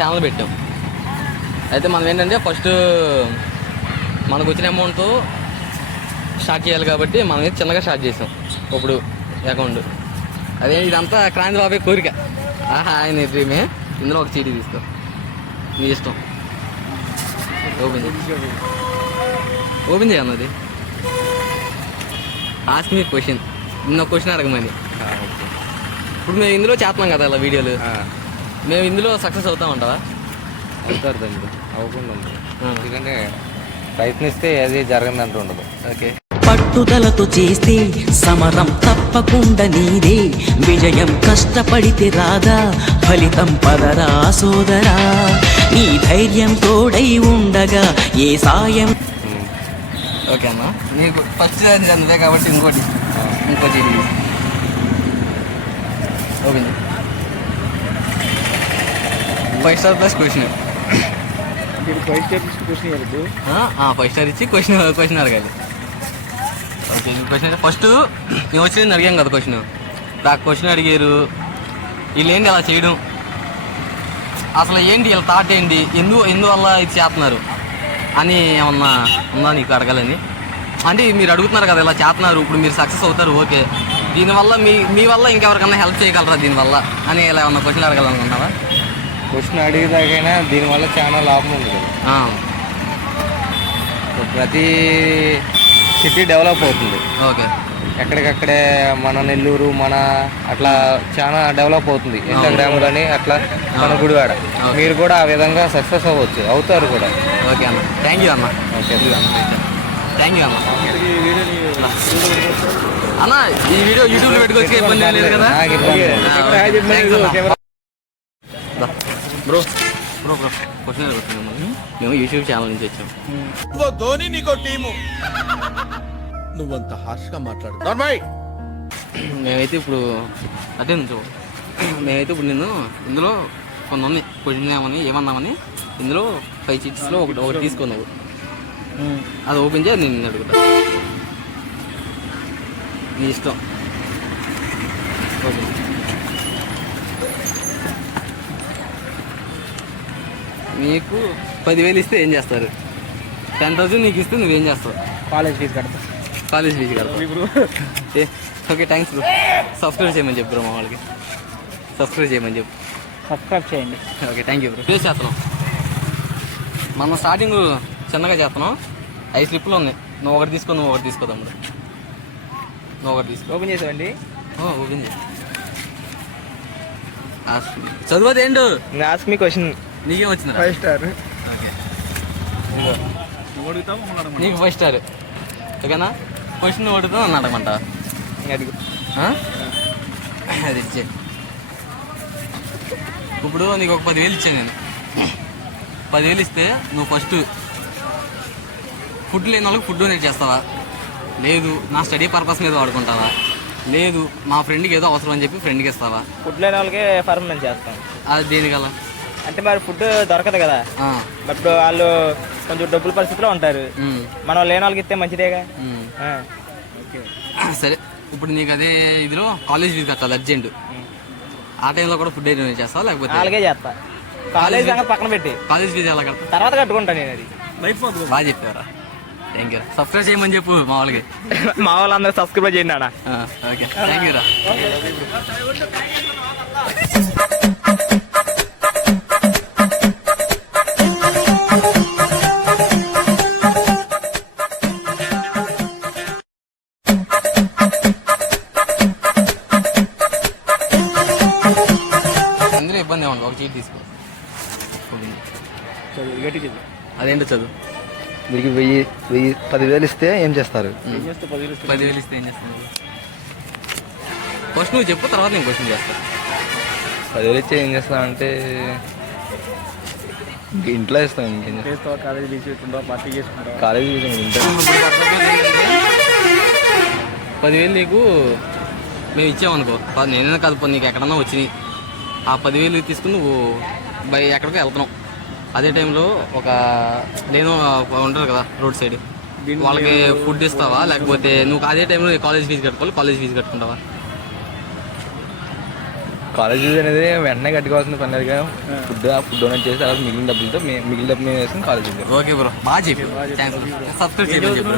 Channel పెట్టాం. అయితే మనం ఏంటంటే ఫస్ట్ మనకు వచ్చిన అమౌంట్తో స్టార్ట్ చేయాలి కాబట్టి మనం చిన్నగా స్టార్ట్ చేసాం ఇప్పుడు అకౌంట్. అదే ఇదంతా క్రాంతి బాబాయ్ కోరిక. ఆయన డ్రీమే. ఇందులో ఒక చీటీ తీసుకో, నీ ఇష్టం. ఓపెన్ చేయన్నది. Ask me question. నిన్న క్వశ్చన్ అడగమని. ఇప్పుడు మేము ఇందులో చేస్తున్నాం కదా ఇలా వీడియోలు, మేము ఇందులో సక్సెస్ అవుతా ఉంటావా? అవుతారు దాన్ని అవ్వకుండా ఉంటుంది. ఎందుకంటే ప్రయత్నిస్తే అది జరగదంటూ ఉండదు. ఓకే. పట్టుదలతో చేస్తే సమరం తప్పకుండా నీదే. విజయం కష్టపడితే రాదా, ఫలితం పదరా సోదరా. నీ ధైర్యం తోడై ఉండగా ఏ సాయం. ఓకే అన్న, నీకు ఫస్ట్ చదివే కాబట్టి ఇంకోటి open 5 star plus question. 5 star question ఇవ్వదు. 5 స్టార్ ఇచ్చి క్వశ్చన్ అడగాలి. ఓకే, క్వశ్చన్ ఫస్ట్ మేము వచ్చింది అడిగాం కదా క్వశ్చన్. నాకు క్వశ్చన్ అడిగారు, వీళ్ళు ఏంటి అలా చేయడం, అసలు ఏంటి వీళ్ళ థాట్ ఏంటి, ఎందువల్ల ఇది చేస్తున్నారు అని ఏమన్నా ఉందా నీకు అడగాలని? అంటే మీరు అడుగుతున్నారు కదా ఇలా చేస్తున్నారు, ఇప్పుడు మీరు సక్సెస్ అవుతారు, ఓకే, దీనివల్ల మీ వల్ల ఇంకెవరికన్నా హెల్ప్ చేయగలరా దీనివల్ల అని ఇలా ఏమన్నా క్వశ్చన్ అడగాలనుకున్నావా? క్వశ్చన్ అడిగేదాకైనా దీనివల్ల చాలా లాభం ఉంది కదా. ప్రతి సిటీ డెవలప్ అవుతుంది. ఓకే. ఎక్కడికక్కడే మన నెల్లూరు మన అట్లా చాలా డెవలప్ అవుతుంది. ఇన్స్టాగ్రామ్ కానీ అట్లా మన గుడివాడ. మీరు కూడా ఆ విధంగా సక్సెస్ అవ్వచ్చు, అవుతారు కూడా. ఓకే అన్న, థ్యాంక్ యూ అన్న. ఓకే థ్యాంక్ యూ అన్న. అన్న ఈ వీడియో యూట్యూబ్లో పెట్టుకొచ్చి ఇబ్బంది లేదు కదా? బ్రో క్వశ్చన్ అడుగుతున్నాం. మేము యూట్యూబ్ ఛానల్ నుంచి వచ్చాం. ధోని నీకో టీము, నువ్వంత హార్ష్గా మాట్లాడు. మేమైతే ఇప్పుడు అదే నుంచో మేమైతే ఇప్పుడు నేను ఇందులో కొన్ని ఉన్నాయి క్వశ్చన్ ఏమన్నామని ఇందులో 5 చీట్స్లో ఒకటి తీసుకున్నావు, అది ఓపెన్ చేయాలి. నేను అడుగుతా, నీ ఇష్టం. ఓకే. నీకు 10,000 ఇస్తే ఏం చేస్తారు? 10,000 నీకు ఇస్తే నువ్వేం చేస్తావు? కాలేజ్ ఫీజు కడతా. కాలేజ్ ఫీజు కడతావు. Okay, thanks bro. సబ్స్క్రైబ్ చేయమని చెప్పు బ్రో, మా వాళ్ళకి సబ్స్క్రైబ్ చేయమని చెప్పు. సబ్స్క్రైబ్ చేయండి. Okay, thank you bro. చేస్తున్నాం మనం స్టార్టింగ్ చిన్నగా చేస్తున్నాం. 5 స్లిప్లు ఉన్నాయి. నువ్వు ఒకటి తీసుకో, నువ్వు ఒకటి తీసుకో తమ్ముడు. నువ్వు ఒకటి తీసుకో. ఓపెన్ చేసావండి? ఓపెన్ చేయి. చదువుది ఏంటో ఆస్క్ మీ క్వశ్చన్. నీకేం వచ్చింది? 5 స్టార్. ఓకే, నీకు 5 స్టార్. ఓకేనా? క్వశ్చన్ అడుగుతావు, నన్ను అడగమంట. అడుగు. అది ఇచ్చే. ఇప్పుడు నీకు ఒక 10,000 ఇచ్చాను నేను. 10,000 ఇస్తే నువ్వు ఫస్ట్ ఫుడ్ లేని వాళ్ళకి ఫుడ్ డొనేట్ చేస్తావా, లేదు నా స్టడీ పర్పస్ మీద వాడుకుంటావా, లేదు మా ఫ్రెండ్కి ఏదో అవసరం అని చెప్పి ఫ్రెండ్కి ఇస్తావా? ఫుడ్ లేని వాళ్ళకి పర్మనెంట్ చేస్తాం. అది దేనికల్లా అంటే మరి ఫుడ్ దొరకదు కదా, బట్ వాళ్ళు కొంచెం డబ్బుల పరిస్థితిలో ఉంటారు. మనం లేని వాళ్ళకి ఇస్తే మంచిదేగా. సరే, ఇప్పుడు నీకు అదే ఇదిలో కాలేజ్ ఫీజు కట్టాలి అర్జెంట్. ఆ టైంలో కూడా ఫుడ్ డొనేట్ చేస్తావా లేకపోతే? అలాగే చేస్తా. కాలేజ్ పక్కన పెట్టి కాలేజ్ ఫీజు ఎలా కడతా? తర్వాత కట్టుకుంటా నేను. అది బాగా చెప్పారా? Thank you. సబ్స్క్రైబ్ చేయమని చెప్పు మా వాళ్ళకి. మా వాళ్ళందరూ సబ్స్క్రైబ్ చేయండి అన్న. ఓకే, థ్యాంక్ యూ రా. అందులో ఇబ్బంది ఏమన్నా, ఒక చీట్ తీసుకో. అదేంటో చదువు. మీకు 10,000 ఇస్తే ఏం చేస్తారు? 10,000 ఇస్తే ఏం చేస్తారు? ఫస్ట్ నువ్వు చెప్పు, తర్వాత నేను క్వశ్చన్ చేస్తాను. 10,000 ఇస్తే ఏం చేస్తానంటే ఇంట్లో ఇస్తాం. ఇంకేం చేస్తావు? కాలేజీ తీసుకుంటావు, పార్టీ చేసుకుంటావు. కాలేజీ ఇంట్లో 10,000 నీకు మేము ఇచ్చామనుకో, నేనైనా కాదు నీకు ఎక్కడన్నా వచ్చినాయి. ఆ 10,000 తీసుకుని నువ్వు ఎక్కడికో వెళ్తున్నావు. అదే టైంలో ఒక నేను ఉంటారు కదా రోడ్ సైడ్, వాళ్ళకి ఫుడ్ ఇస్తావా లేకపోతే నువ్వు అదే టైంలో కాలేజ్ ఫీజు కట్టుకోవాలి, కాలేజ్ ఫీజు కట్టుకుంటావా? కాలేజ్ ఫీజు అనేది వెంటనే కట్టుకోవాల్సిన పని లేదు కానీ ఫుడ్ డొనేట్ చేసి తర్వాత మిగిలిన డబ్బులతో మిగిలిన డబ్బు మేము వేసుకుని కాలేజ్ ఫీజు. ఓకే బ్రో, బాగా చెప్పు. సబ్స్క్రైబ్ చేయమని చెప్పు.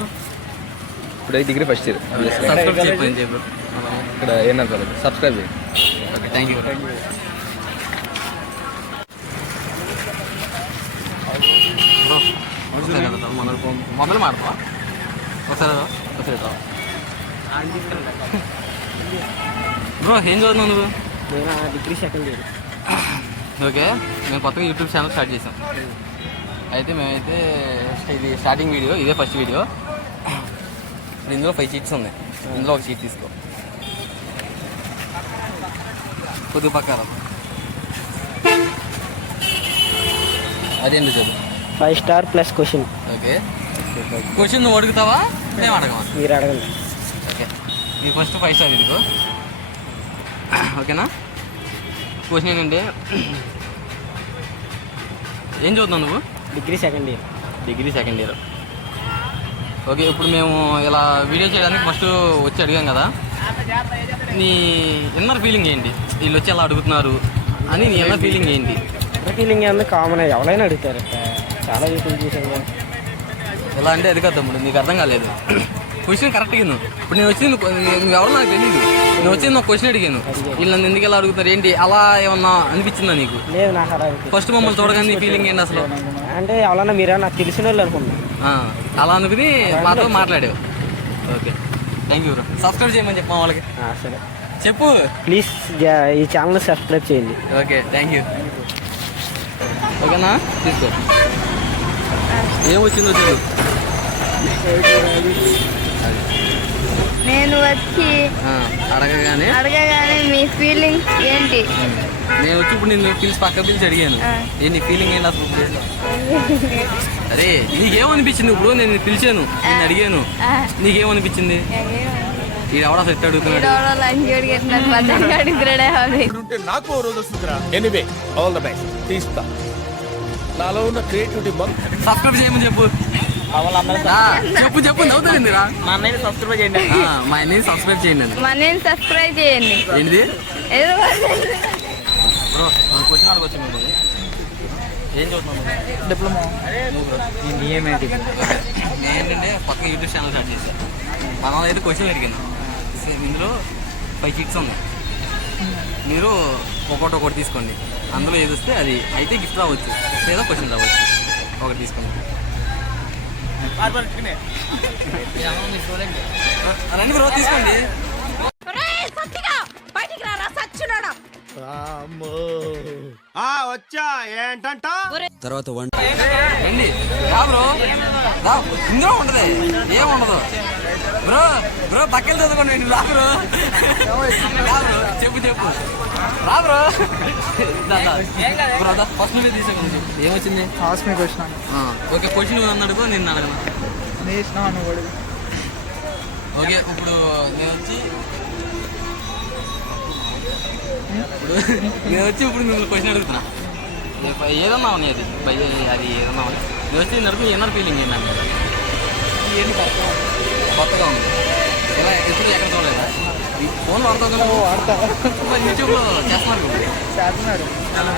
ఇప్పుడు డిగ్రీ ఫస్ట్ ఇయర్ సబ్స్క్రైబ్ చేయమని చెప్పు. ఇక్కడ ఏమన్నా కాలేజ్ సబ్స్క్రైబ్ చేయండి. Okay, thank you. బ్రో ఒకసారి కదా మన మొబైల్ మాడతావా? ఒకసారి బ్రో ఏం చదువుతున్నావు నువ్వు? Degree second year. ఓకే, మేము కొత్తగా యూట్యూబ్ ఛానల్ స్టార్ట్ చేసాం. అయితే మేమైతే ఇది స్టార్టింగ్ వీడియో, ఇదే ఫస్ట్ వీడియో. ఇందులో 5 షీట్స్ ఉన్నాయి. ఇందులో ఒక షీట్ తీసుకో. కొద్దిగా పక్కన అదేంటి చదువు. 5 star plus question. Okay, question నువ్వు అడుగుతావా మేము అడగమా? మీరు అడగండి. ఓకే, నీ ఫస్ట్ 5 స్టార్ ఇదిగో. ఓకేనా? క్వశ్చన్ ఏంటంటే, ఏం చదువుతున్నావు నువ్వు? Degree second year. Degree second year. Okay, ఇప్పుడు మేము ఇలా వీడియో చేయడానికి ఫస్ట్ వచ్చి అడిగాం కదా, నీ ఇన్నర్ ఫీలింగ్ ఏంటి? వీళ్ళు వచ్చి ఎలా అడుగుతున్నారు అని నీ ఇన్నర్ ఫీలింగ్ ఏంటి? ఫీలింగ్ ఏమన్నా కామన్, ఎవరైనా అడుగుతారు. చాలా యూట్యూబ్ చూసాను. ఎలా అంటే అది కదా తమ్ముడు, నీకు అర్థం కాలేదు. క్వశ్చన్ కరెక్ట్గా ఇప్పుడు నేను వచ్చింది నువ్వు ఎవరో నాకు తెలియదు. నేను వచ్చింది ఒక క్వశ్చన్ అడిగాను, వీళ్ళు నన్ను ఎందుకు ఎలా అడుగుతారు ఏంటి, అలా ఏమన్నా అనిపించిందా నీకు? లేదు, నాకు అలా ఫస్ట్ మమ్మల్ని చూడగానే నీ ఫీలింగ్ ఏంటి అసలు? అంటే ఎవరన్నా మీరే నాకు తెలిసిన వాళ్ళు అనుకున్నా. అలా అనుకుని మాతో మాట్లాడావు. Okay, thank you bro. Subscribe చేయమని చెప్పు మా వాళ్ళకి. సరే చెప్పు ప్లీజ్, ఈ ఛానల్ సబ్స్క్రైబ్ చేయండి. Okay, thank you. ఓకేనా, తీసుకో. ఏం వచ్చిందో చూడు. నేను వచ్చి అడగగానే మీ ఫీలింగ్స్ ఏంటి? నేను వచ్చి ఇప్పుడు నిన్ను పక్క పిలిచి అడిగాను, నీ ఫీలింగ్ ఏంటి అసలు? అరే నీకేమనిపించింది ఇప్పుడు? నేను పిలిచాను, నేను అడిగాను, నీకేమనిపించింది? ఇది ఎవడ సెట్ అడుగుతున్నాడు? ఉంటే నాకు ఓ రోజు వస్తుందిరా. Anyway, all the best. తీస్తా. నాలో ఉన్న క్రియేటివిటీ సబ్స్క్రైబ్ చేయమని చెప్పు. చెప్పు చెప్పు, నవ్వుతారిందిరా. మా అన్నయ్య సబ్స్క్రైబ్ చేయండి. మా అన్నయ్య సబ్స్క్రైబ్ చేయండి. మా నేను సబ్స్క్రైబ్ చేయండి. ఏంటిది ఏదో బ్రో? క్వశ్చన్ అడగొచ్చు మిమ్మల్ని. ఏం చదువుతున్నావు? డిప్లొమా. నేను ఏంటంటే పక్కన యూట్యూబ్ ఛానల్ స్టార్ట్ చేశాను. మన అయితే క్వశ్చన్ అడిగాను. ఇందులో 5 షీట్స్ ఉన్నాయి. మీరు ఒకటి తీసుకోండి. అందులో ఏది వస్తే అది అయితే గిఫ్ట్ రావచ్చు, లేదా క్వశ్చన్ రావచ్చు. ఒకటి తీసుకోండి. రండి బ్రో, తీసుకోండి. వచ్చా ఏంటంట తర్వాత రండి, రా బ్రో, రా. ఇందులో ఉండదు, ఏముండదు బ్రో. బ్రో పక్కన చదువుకోండి. రా బ్రో, రా బ్రో, చెప్పు చెప్పు, రా బ్రో. బ్రో ఫస్ట్ నువ్వే తీసుకోండి. చెప్పు ఏమొచ్చింది? ఓకే, క్వశ్చన్ నన్ను అడుగు, నేను అడగను. ఓకే, ఇప్పుడు ఇప్పుడు మిమ్మల్ని క్వశ్చన్ అడుగుతున్నా. ఏదన్నా ఉన్నాయి, అది ఏదన్నా ఉంది. నేను వచ్చి నడుపు ఎన్నర్ ఫీలింగ్ ఏంటంటే ఏంటి కొత్తగా ఉంది. ఎలా ఎప్పుడు ఎక్కడ చూడలేదా? ఫోన్ వాడతా యూట్యూబ్లో చేస్తున్నారు.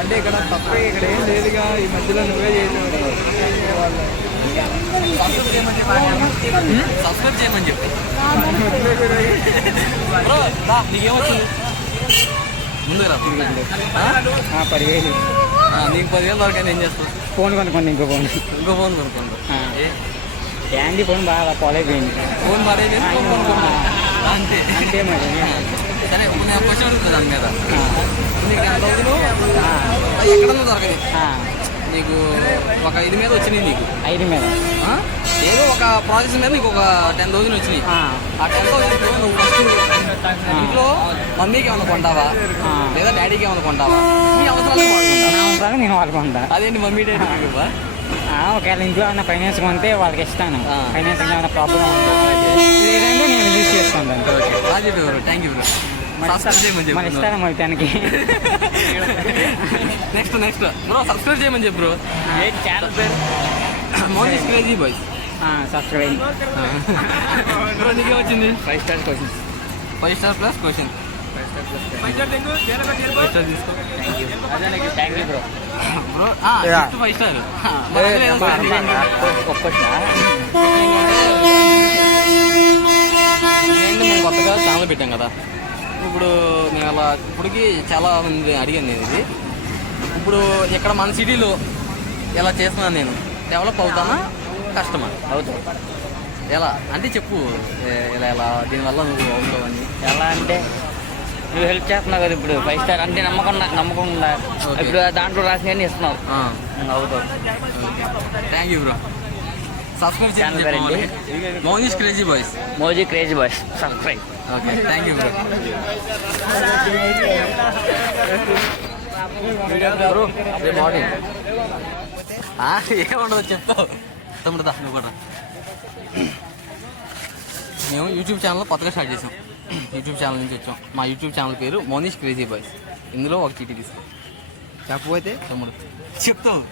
అంటే ఇక్కడ తప్ప ఇక్కడ ఏం లేదుగా, ఈ మధ్యలో నువ్వే చేసావు. సబ్స్క్రైబ్ చేయమని చెప్పి బ్రో. నీకేమొచ్చింది? ముందుకు రా. 10,000. నీకు 10,000 దొరకని ఏం చేస్తావు? ఫోన్ కొనుక్కోండి, ఇంకో ఫోన్ కొనుక్కోండి. క్యాండీ ఫోన్ బాగా పాలైపోయింది. ఫోన్ పడేది అంతే అంతే మరి. సరే, ఇప్పుడు నేను క్వశ్చన్ అడుగుతుంది దాని మీద. నీకు 10,000 ఎక్కడన్నా దొరకదు. నీకు ఒక 5 మీద వచ్చినాయి. నీకు 5 మీద ఏదో ఒక ప్రాజెక్ట్ మీద నీకు ఒక 10,000 వచ్చినాయి. ఆ 10,000 నువ్వు ఫస్ట్ ఇంట్లో మమ్మీకి ఏమైనా కొంటావా, లేదా డాడీకి ఏమైనా కొంటావా? నీ అవసరాలు నేను వాడుకుంటా. అదేంటి మమ్మీ డాడీ ఇవ్వవా? ఒకవేళ ఇంట్లో ఏమైనా ఫైనాన్స్ కొంటే వాళ్ళకి ఇస్తాను. ఫైనాన్స్ ఏమైనా ప్రాబ్లం లేదంటే నేను యూజ్ చేసుకుంటాను. Thank you bro. మన ఇస్తాను మరి దానికి. నెక్స్ట్ బ్రో, సబ్స్క్రైబ్ చేయమని చెప్పు bro. Monish crazy boys subscribe. Bro నీకేమొచ్చింది? 5 star question. 5 star plus question. తీసుకో thank you bro. Bro 5 star మేము కొత్తగా ఛానల్ పెట్టాం కదా, ఇప్పుడు నేను అలా ఇప్పటికి చాలా మంది అడిగాను నేను ఇది. ఇప్పుడు ఇక్కడ మన సిటీలో ఎలా చేస్తున్నాను నేను, డెవలప్ అవుతానా కష్టమా? అవుతావు. ఎలా అంటే చెప్పు, ఇలా ఎలా దీనివల్ల నువ్వు అవుతావని. ఎలా అంటే నువ్వు హెల్ప్ చేస్తున్నావు కదా ఇప్పుడు 5 స్టార్ అంటే నమ్మకం ఉందా? ఇప్పుడు దాంట్లో రాసి ఇస్తున్నావు, అవుతావు. Thank you bro. Subscribe channel పేరండి మౌనీష్ క్రేజీ బాయ్స్. మోజీ crazy boys. Subscribe. Okay thank you bro. Morning ఏముండదు చెప్తావు తమ్ముడుదా నువ్వు కూడా. మేము యూట్యూబ్ ఛానల్ కొత్తగా స్టార్ట్ చేసాం, యూట్యూబ్ ఛానల్ నుంచి వచ్చాం. మా యూట్యూబ్ ఛానల్ పేరు మౌనీష్ క్రేజీ బాయ్స్. ఇందులో ఒక చీటీ తీసుకో చెప్పబోతే తమ్ముడు చెప్తావు.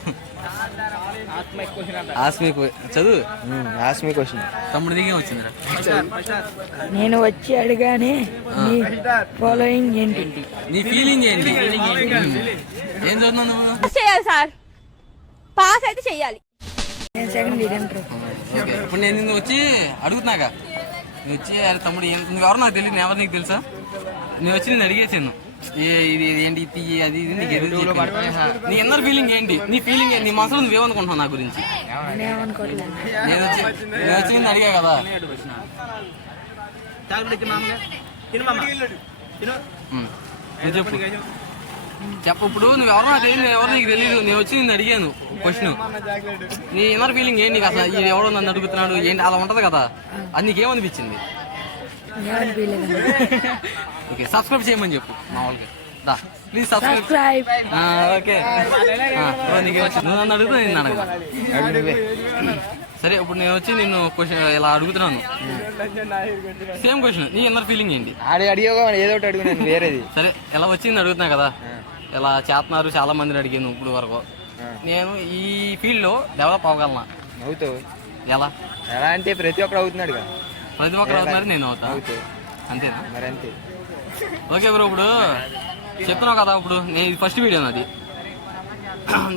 ఆస్మీ చదువు. ఆస్మీ క్వశ్చన్ తమ్ముడు దిగే వచ్చిందిరా. నేను వచ్చి అడిగానే నీ ఫాలోయింగ్ ఏంటి? నీ ఫీలింగ్ ఏంటి? ఏం చదువుతున్నావు నువ్వు? చేయాలి సార్, పాస్ అయితే చెయ్యాలి. నేను సెకండ్ ఇయర్ ఇంటర్. ఓకే ఇప్పుడు నేను నిన్ను వచ్చి అడుగుతున్నాగా, నువ్వు వచ్చి అరే తమ్ముడు నువ్వు ఎవరు నాకు తెలియదు, ఎవరు నీకు తెలుసా? నేను వచ్చి నేను అడిగేసాను ఇది ఏంటి ఇది అది ఇది నీకు ఎదురు చెప్పాను. నీ ఇన్నర్ ఫీలింగ్ ఏంటి? నీ ఫీలింగ్ ఏంటి? నీ మనసులో నువ్వేమనుకుంటున్నావు నా గురించి? నేనేమనుకోవట్లేదు. నేను వచ్చి నిన్ను అడిగా కదా. నువ్వు చెప్పు ఇప్పుడు నువ్వు ఎవరు నాకు తెలియదు, ఎవరు నీకు తెలియదు. నేను వచ్చి నిన్ను అడిగాను క్వశ్చన్, నీ ఇన్నర్ ఫీలింగ్ ఏంటి? నీకు అసలు ఇది ఎవడో నన్ను అడుగుతున్నాడు ఏంటి అలా ఉంటది కదా, అది నీకేమనిపించింది? ఓకే సబ్స్క్రైబ్ చేయమని చెప్పు మామూలుగా దా ప్లీజ్ సబ్స్క్రైబ్. ఓకే నువ్వు నన్ను అడుగుతా నేను అడగదా? సరే ఇప్పుడు నేను వచ్చి నిన్ను క్వశ్చన్ ఇలా అడుగుతున్నాను, సేమ్ క్వశ్చన్, నీ ఇన్నర్ ఫీలింగ్ ఏంటి? అడిగా ఏదో ఒకటి అడుగున్నాను వేరేది. సరే ఎలా వచ్చి నేను అడుగుతున్నా కదా, ఇలా చేస్తున్నారు చాలా మందిని అడిగాను ఇప్పుడు వరకు. నేను ఈ ఫీల్డ్లో డెవలప్ అవ్వగలనా? అవుతావు. ఎలా ఎలా అంటే ప్రతి ఒక్కరు అవుతున్నాడు కదా. ప్రతి ఒక్కరు అవుతున్నారు, నేను అవుతా అంతేనా? మరి అంతే. ఓకే బ్రో ఇప్పుడు చెప్తున్నావు కదా, ఇప్పుడు నేను ఫస్ట్ వీడియో నాది,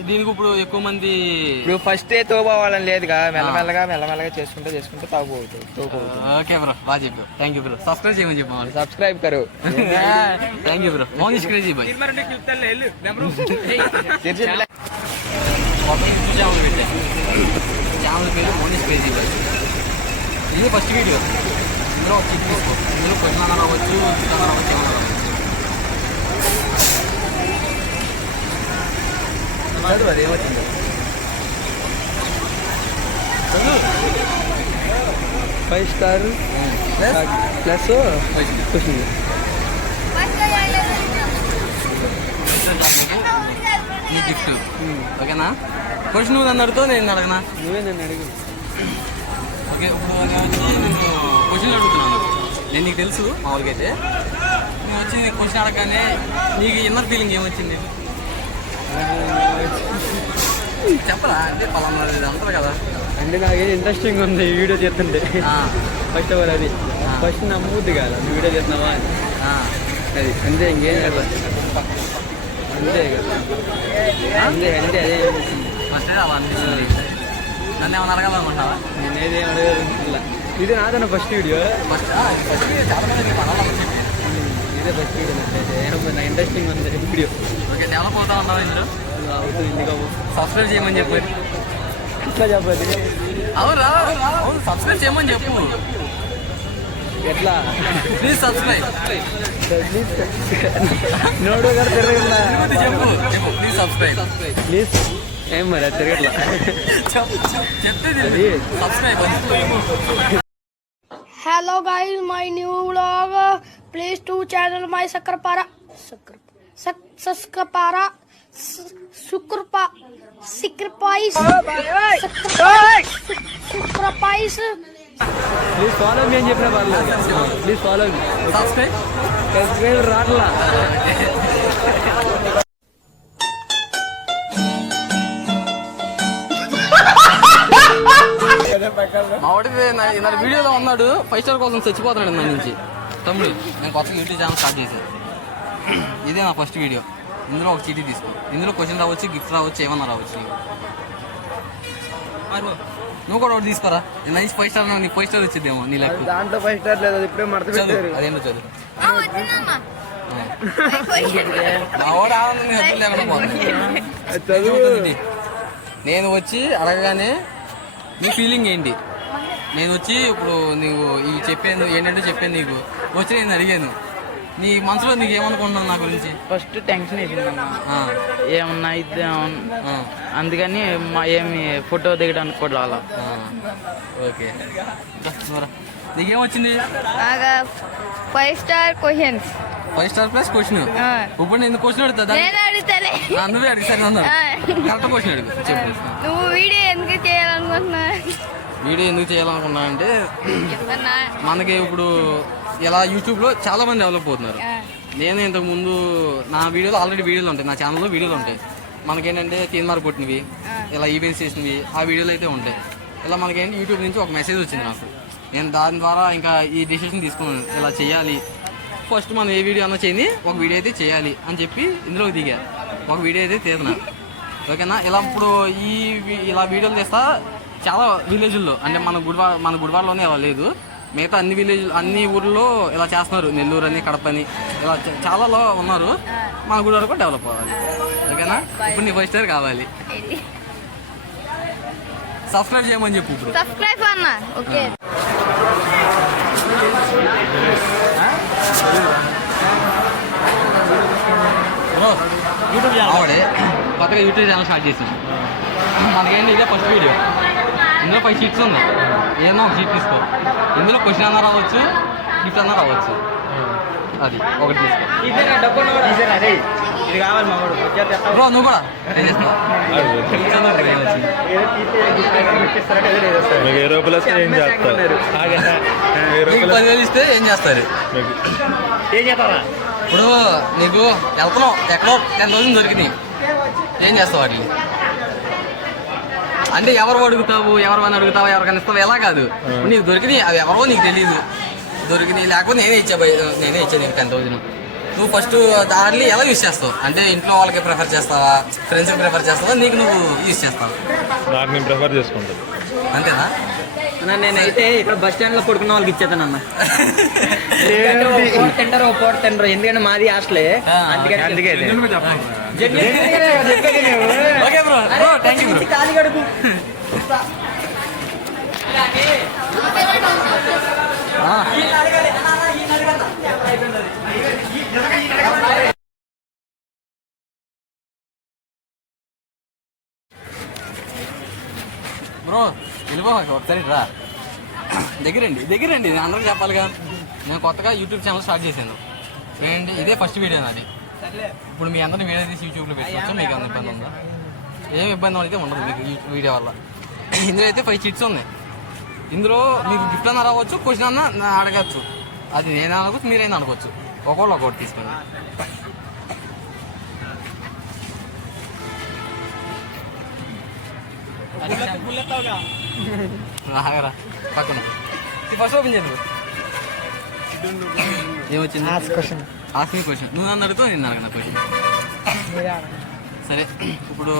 దీనికి ఇప్పుడు ఎక్కువ మంది ఇప్పుడు ఫస్ట్ తోపోవాలని లేదుగా, మెల్లమెల్లగా చేసుకుంటే తాగుపోతావు తోపోతావు. ఓకే బ్రో బాగా చెప్పు. Thank you bro. సబ్స్క్రైబ్ చేయమని చెప్పు. సబ్స్క్రైబ్ కరు. Thank you bro. Mounish crazy boy. Channel పెట్టా, ఛానల్ పేరు మౌనీష్ క్రేజీ బాయ్. ఇది ఫస్ట్ వీడియో. ఇందులో ఒక చిప్ తీసుకో, ఇందులో క్వశ్చన్ అన్న రావచ్చు, చికెన్ రావచ్చు, ఏమన్నా రావచ్చు. అది ఏమొచ్చింది? 5 స్టార్ ప్లస్ క్వశ్చన్. నీ గిఫ్ట్ ఓకేనా? క్వశ్చన్ నువ్వు నన్ను అడుగుతావు, నేను అడగనా? నువ్వే నన్ను అడిగి. ఓకే ఇప్పుడు నేను వచ్చి నేను క్వశ్చన్ అడుగుతున్నాను, నేను నీకు తెలుసు మామూలుగా అయితే. నేను వచ్చి క్వశ్చన్ అడగగానే నీకు ఇన్నర్ ఫీలింగ్ ఏమొచ్చింది చెప్పరా? అంటే పలానా ఇది అంటారు కదా. అంటే నాకేది ఇంట్రెస్టింగ్ ఉంది ఈ వీడియో చేస్తుంటే. ఫస్ట్ ఆఫ్ ఆల్ అది ఫస్ట్ నమ్ముద్ది కదా నువ్వు వీడియో చేస్తున్నావా అని. అది అంతే, ఇంకేం లేదు. అంతే కదా, అంతే అంటే అదే ఫస్ట్ అలా అనిపిస్తుంది. నన్ను ఏమైనా అడగాలనుకుంటున్నావా? నేనేది అడగదు. ఇది నాదన్న ఫస్ట్ వీడియో. ఫస్ట్ చాలా మంది నీకు అనాలని చెప్పి ఇదే ఫస్ట్ వీడియో. నా ఇంట్రెస్టింగ్ ఉంది వీడియో. ఓకే డెవలప్ అవుతా ఉన్నావు ఇందులో. అవుతుంది. సబ్స్క్రైబ్ చేయమని చెప్పు. ఎట్లా చెప్పదు? అవురా అవును సబ్స్క్రైబ్ చేయమని చెప్పు. ఎట్లా? Please subscribe. నోడు గారు తిరగట్లా. చెప్పు చెప్పు ప్లీజ్ సబ్స్క్రైబ్. ప్లీజ్ ఏం మరి తిరగట్లా చెప్తే subscribe. Hello guys, my new vlog. Please to channel my Sakrapara. Please follow me అని చెప్పిన పర్లేదు. Please follow me. సబ్స్క్రైబ్ రాట్లా. మా వాడికి నా వీడియోలో ఉన్నాడు, 5 స్టార్ కోసం చచ్చిపోతున్నాడు నా నుంచి. తమ్ముడు నేను కొత్తగా యూట్యూబ్ ఛానల్ స్టార్ట్ చేశాను, ఇదే నా ఫస్ట్ వీడియో. ఇందులో ఒక చీటీ తీసుకో. ఇందులో క్వశ్చన్ రావచ్చు, గిఫ్ట్ రావచ్చు, ఏమన్నా రావచ్చు. నువ్వు కూడా ఒకటి తీసుకోరా. Nice 5 star. నీకు 5 స్టార్ వచ్చిందేమో నీ లెక్క. దాంట్లో 5 స్టార్ లేదు, ఇప్పుడే మడత పెట్టారు. అదేంటో చదువు. మా వాడు ఆనందం హెల్ప్ లేకుండా పోతుంది. నేను వచ్చి అడగగానే నీ ఫీలింగ్ ఏంటి? నేను వచ్చి ఇప్పుడు నీకు ఇవి చెప్పాను ఏంటంటే చెప్పాను. నీకు వచ్చి నేను అడిగాను, నీ మనసులో నీకు ఏమనుకుంటున్నావు నా గురించి? ఫస్ట్ టెన్షన్ వేసిందన్న, ఏమన్నా అయితే అందుకని ఏమి ఫోటో దిగడానికి కూడా రాలా. ఓకే, నీకేమొచ్చింది? 5 star questions. 5 star plus question. ఇప్పుడు నేను క్వశ్చన్ అడుగుతా, నువ్వే అడిగిస్తాను. కరెక్ట్ క్వశ్చన్ అడుగు, చెప్పు. నువ్వు వీడియో ఎందుకు చేయాలనుకుంటున్నా? వీడియో ఎందుకు చేయాలనుకున్నా అంటే మనకి ఇప్పుడు ఇలా యూట్యూబ్లో చాలా మంది డెవలప్ అవుతున్నారు. నేను ఇంతకుముందు నా వీడియోలో ఆల్రెడీ వీడియోలు ఉంటాయి, నా ఛానల్లో వీడియోలు ఉంటాయి. మనకేంటంటే తీన్మార్ కొట్టినవి, ఇలా ఈవెంట్స్ చేసినవి, ఆ వీడియోలు అయితే ఉంటాయి. ఇలా మనకేంటి యూట్యూబ్ నుంచి ఒక మెసేజ్ వచ్చింది నాకు. నేను దాని ద్వారా ఇంకా ఈ డిసిషన్ తీసుకున్నాను, ఇలా చేయాలి. ఫస్ట్ మనం ఏ వీడియో అన్నా చేయండి, ఒక వీడియో అయితే చేయాలి అని చెప్పి ఇందులోకి దిగా ఒక వీడియో అయితే తీరున్నా. ఓకేనా? ఇలా ఇప్పుడు ఇలా వీడియోలు తీస్తా చాలా విలేజ్ల్లో, అంటే మన గుడివాడలోనే ఇలా లేదు, మిగతా అన్ని ఊర్లో ఇలా చేస్తున్నారు. నెల్లూరు అని, కడప అని, ఇలా చాలాలో ఉన్నారు. మన గుడివాడ కూడా డెవలప్ అవ్వాలి. ఓకేనా? ఇప్పుడు నీ 5 స్టార్ కావాలి. సబ్స్క్రైబ్ చేయమని చెప్పు ఇప్పుడు. సబ్స్క్రైబ్ అన్న. ఓకే. ఆవిడే కొత్తగా యూట్యూబ్ ఛానల్ స్టార్ట్ చేసింది. మనకేంటి ఇదే ఫస్ట్ వీడియో. ఇందులో 5 షీట్స్ ఉన్నాయి. ఏదైనా ఒక షీట్ తీసుకో. ఇందులో క్వశ్చన్ అన్నా రావచ్చు, గిఫ్ట్ అన్నా రావచ్చు. అది ఒకటి తీసుకో. బ్రో నువ్వు కూడా నీకు 10,000 ఇస్తే ఏం చేస్తారు? ఇప్పుడు నీకు వెళ్తున్నావు, ఎక్కడో 10,000 దొరికినాయి, ఏం చేస్తావు వాటిని? అంటే ఎవరు అడుగుతావు, ఎవరిని అడుగుతావు, ఎవరికైనా ఇస్తావు, ఎలా కాదు. నీకు దొరికినాయి, అవి ఎవరో నీకు తెలియదు. దొరికినాయి, లేకపోతే నేనే ఇచ్చా నీకు 10,000. నువ్వు ఫస్ట్ దాన్ని ఎలా యూజ్ చేస్తావు? అంటే ఇంట్లో వాళ్ళకి ప్రిఫర్ చేస్తావా, ఫ్రెండ్స్కి ప్రిఫర్ చేస్తావా, నీకు నువ్వు యూజ్ చేస్తావా? నాకు నేను ప్రిఫర్ చేసుకుంటాను. అంతేనా? నేనైతే ఇక్కడ బస్ స్టాండ్ లో పడుకున్న వాళ్ళకి ఇచ్చేతానన్న. తింటారు ఎందుకంటే మాది హాస్టలే. అందుకే ఖాళీ గడుపు. బ్రో వెళ్ళిపో, ఒకసారి రా. దగ్గరండి నేను అందరూ చెప్పాలిగా. నేను కొత్తగా యూట్యూబ్ ఛానల్ స్టార్ట్ చేశాను. ఏంటి ఇదే ఫస్ట్ వీడియో నాది. ఇప్పుడు మీ అందరినీ వీడియో తీసి యూట్యూబ్లో పెట్టుకోవచ్చు. మీకు అంత ఇబ్బంది ఉందా? ఏం ఇబ్బంది అయితే ఉండదు మీకు వీడియో వల్ల. ఇందులో అయితే 5 షీట్స్ ఉన్నాయి. ఇందులో మీకు గిఫ్ట్ అన్నా రావచ్చు, క్వశ్చన్ అన్నా అడగచ్చు. అది నేను అనుకోవచ్చు, మీరైనా అనుకోవచ్చు. ఒకటి తీసుకోండి. రాగరా పక్కన ఫస్ట్ ఓపెన్ చేయదు. ఏమొచ్చింది? Asking question. నువ్వు నన్ను అడుగుతావు, నేను అడగను క్వశ్చన్. సరే ఇప్పుడు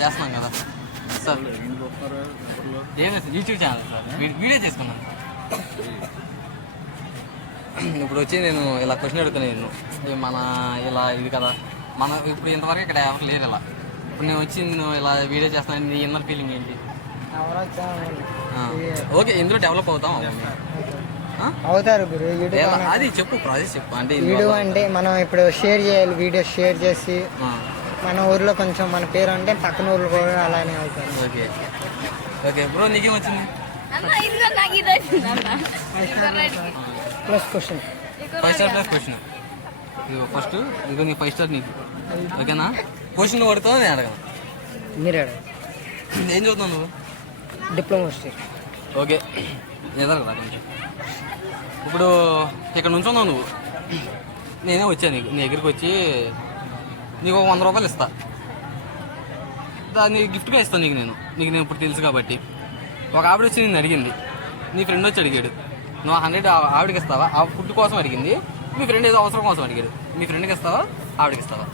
చేస్తున్నాం కదా సార్. ఏం లేదు, యూట్యూబ్ ఛానల్ సార్, వీడియో చేసుకున్నాను. ఇప్పుడు వచ్చి నేను ఇలా క్వశ్చన్ అడుగుతున్నాను. మన ఇలా ఇది కదా, మన ఇప్పుడు ఇంతవరకు ఇక్కడ ఎవరు లేరు. ఇలా ఇప్పుడు నేను వచ్చి నువ్వు ఇలా వీడియో చేస్తున్నాను, నీ ఇన్నర్ ఫీలింగ్ ఏంటి? ఓకే, ఇందులో డెవలప్ అవుతాం అవుతారు. అది చెప్పు, ప్రాసెస్ చెప్పు. అంటే వీడియో అంటే మనం ఇప్పుడు షేర్ చేయాలి, వీడియో షేర్ చేసి మన ఊర్లో కొంచెం మన పేరు అంటే పక్కన ఊర్లో కూడా అలానే అవుతారు. ఓకే ఓకే బ్రో, నీకేం వచ్చింది? Plus question, 5 star plus question. ఇది ఫస్ట్, ఇదిగో నీ 5 స్టార్ నీకు. ఓకేనా? క్వశ్చన్ పడుతావు, నేను అడగను. మీరే ఏం చదువుతావు నువ్వు? Diploma state. ఓకే, ఎదరగదా కొంచెం. ఇప్పుడు ఇక్కడ నుంచి ఉన్నావు నువ్వు, నేనే వచ్చాను నీ దగ్గరికి వచ్చి నీకు 100 రూపాయలు ఇస్తా. దాన్ని గిఫ్ట్గా ఇస్తాను నీకు నేను ఇప్పుడు తెలుసు కాబట్టి. ఒక ఆవిడ వచ్చి నేను అడిగింది, నీ ఫ్రెండ్ వచ్చి అడిగాడు, నువ్వు 100 ఆవిడకి ఇస్తావా? ఆ ఫుడ్ కోసం అడిగింది. మీ ఫ్రెండ్ ఏదో అవసరం కోసం అడిగారు, మీ ఫ్రెండ్కి ఇస్తావా ఆవిడకి ఇస్తావా?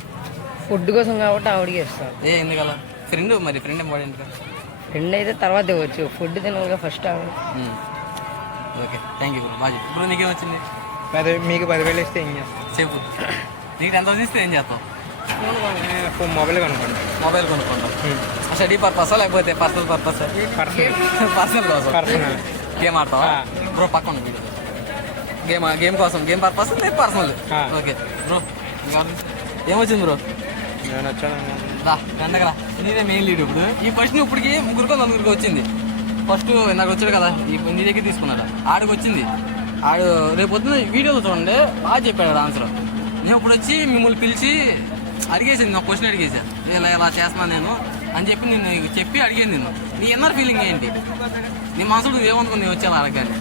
ఫుడ్ కోసం కాబట్టి ఆవిడకి ఇస్తాను. ఎందుకలా? ఫ్రెండ్ మరి ఫ్రెండ్ ఇంపార్టెంట్ కదా. ఫ్రెండ్ అయితే తర్వాత ఇవ్వచ్చు, ఫుడ్ తినాలిగా ఫస్ట్ ఆవిడ. Okay thank you bro. బాగా ఇప్పుడు నీకేం వచ్చింది? మీకు 10,000 ఇస్తే ఏం చేస్తాం? చెప్పు. నీకు 10,000 ఇస్తే ఏం చేస్తావు? మొబైల్ కొనుక్కోండి. మొబైల్ కొనుక్కుంటాం. స్టడీ పర్పసా లేకపోతే పర్సనల్ పర్పస్? పర్సనల్ కోసం. గేమ్ ఆడతావా బ్రో? పక్కన గేమ్ కోసం, గేమ్ పర్పస్ లేదు పర్సనల్. ఓకే బ్రో ఏమొచ్చింది బ్రో? రా నీదే మెయిన్ లీడ్. ఇప్పుడు ఈ క్వశ్చన్ ఇప్పటికి 3-4 వచ్చింది. ఫస్ట్ నాకు వచ్చాడు కదా, నీ దగ్గర తీసుకున్నాడు, ఆడికి వచ్చింది. ఆడు రేపు పొద్దున్న వీడియోలో చూడండి బాగా చెప్పాడు ఆన్సర్. నేను ఇప్పుడు వచ్చి మిమ్మల్ని పిలిచి అడిగేసింది, నాకు క్వశ్చన్ అడిగేసా, ఇలా చేస్తున్నాను నేను అని చెప్పి నేను చెప్పి అడిగాను. నేను నీ ఇన్నర్ ఫీలింగ్ ఏంటి? నీ మనసులో నువ్వేమనుకుని నేను వచ్చాను అడగానే.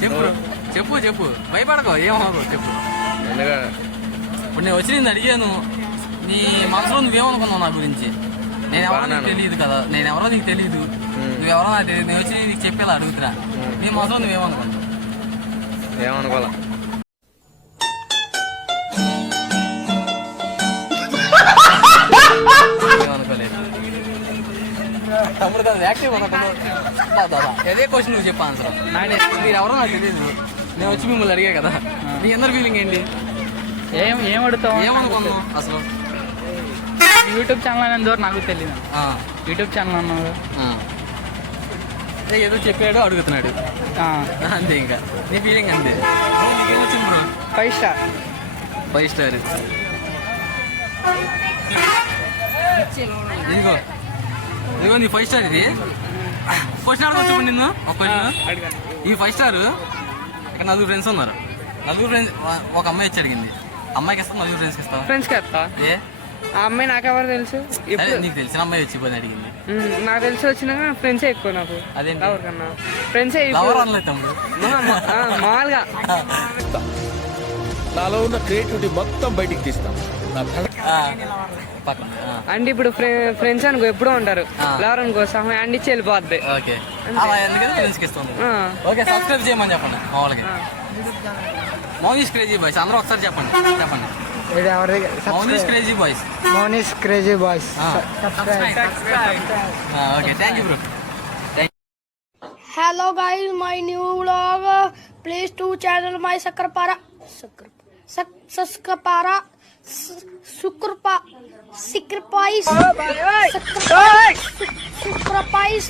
చెప్పు చెప్పు భయపడకో, ఏమవు చెప్పు. ఇప్పుడు నేను వచ్చి నేను అడిగాను, నీ మనసులో నువ్వేమనుకున్నావు నా గురించి? నేను ఎవరో నీకు తెలియదు కదా, నేను ఎవరో నీకు తెలియదు, నువ్వెవరో నాకు తెలియదు. నేను వచ్చి నీకు చెప్పేలా అడుగుతున్నా, నీ మనసులో నువ్వేమనుకున్నావు? ఏమనుకోవాలా? ఏమనుకోలేదు తమ్ముడు కదా, యాక్టివ్ అదే క్వశ్చన్ నువ్వు చెప్పు ఆన్సర్. మీరు ఎవరో నాకు తెలియదు, నేను వచ్చి మిమ్మల్ని అడిగా కదా, నీ అందరి ఫీలింగ్ ఏంటి? ఏం అడుగుతావు? ఏమనుకున్నావు అసలు? యూట్యూబ్ ఛానల్ అనేది నాకు తెలియదు. యూట్యూబ్ ఛానల్ అన్నావు, ఏదో చెప్పాడు అడుగుతున్నాడు అంతే. ఇంకా నీ ఫీలింగ్ అంతే. ఏమొచ్చింది బ్రో? 5 స్టార్. 5 స్టార్. ఇదిగో ఇదిగో నీ 5 స్టార్. ఇది క్వశ్చన్ అడగచ్చు చెప్పండి నిన్ను ఒక క్వశ్చన్. ఈ 5 స్టార్ ఇక్కడ 4 ఫ్రెండ్స్ ఉన్నారు. 4 ఫ్రెండ్స్ ఒక అమ్మాయి వచ్చి అడిగింది, అమ్మాయికి ఇస్తావు 4 ఫ్రెండ్స్కి ఇస్తావు? ఫ్రెండ్స్కి వస్తా. ఏ ఆ అమ్మాయి నాకెవరు తెలుసు? నీకు తెలిసిన అమ్మాయి వచ్చి పోయి అడిగింది. నాకు తెలిసి వచ్చినాక ఫ్రెండ్సే ఎక్కువ నాకు. అదేంటి ఎవరికన్నా ఫ్రెండ్సే ఎవరు అనలేదు తమ్ముడు, మామూలుగా. నాలో ఉన్న క్రియేటివిటీ మొత్తం బయటికి తీస్తా. అంటే ఇప్పుడు ఫ్రెండ్స్ అనుకో ఎప్పుడో ఉంటారు, ఎవరు అనుకో సహాయం అండి ఇచ్చి వెళ్ళిపోద్ది. ఓకే ఎందుకంటే ఫ్రెండ్స్కి ఇస్తాను. ఓకే సబ్స్క్రైబ్ చేయమని చెప్పండి మామూలుగా. మౌనీష్ క్రేజీ బాయ్స్ అందరూ ఒకసారి చెప్పండి. Mounish crazy boys. Mounish crazy boys. Okay thank you bro. Hello guys, my new vlog. Please to channel my Sakrapara. Sukrapais.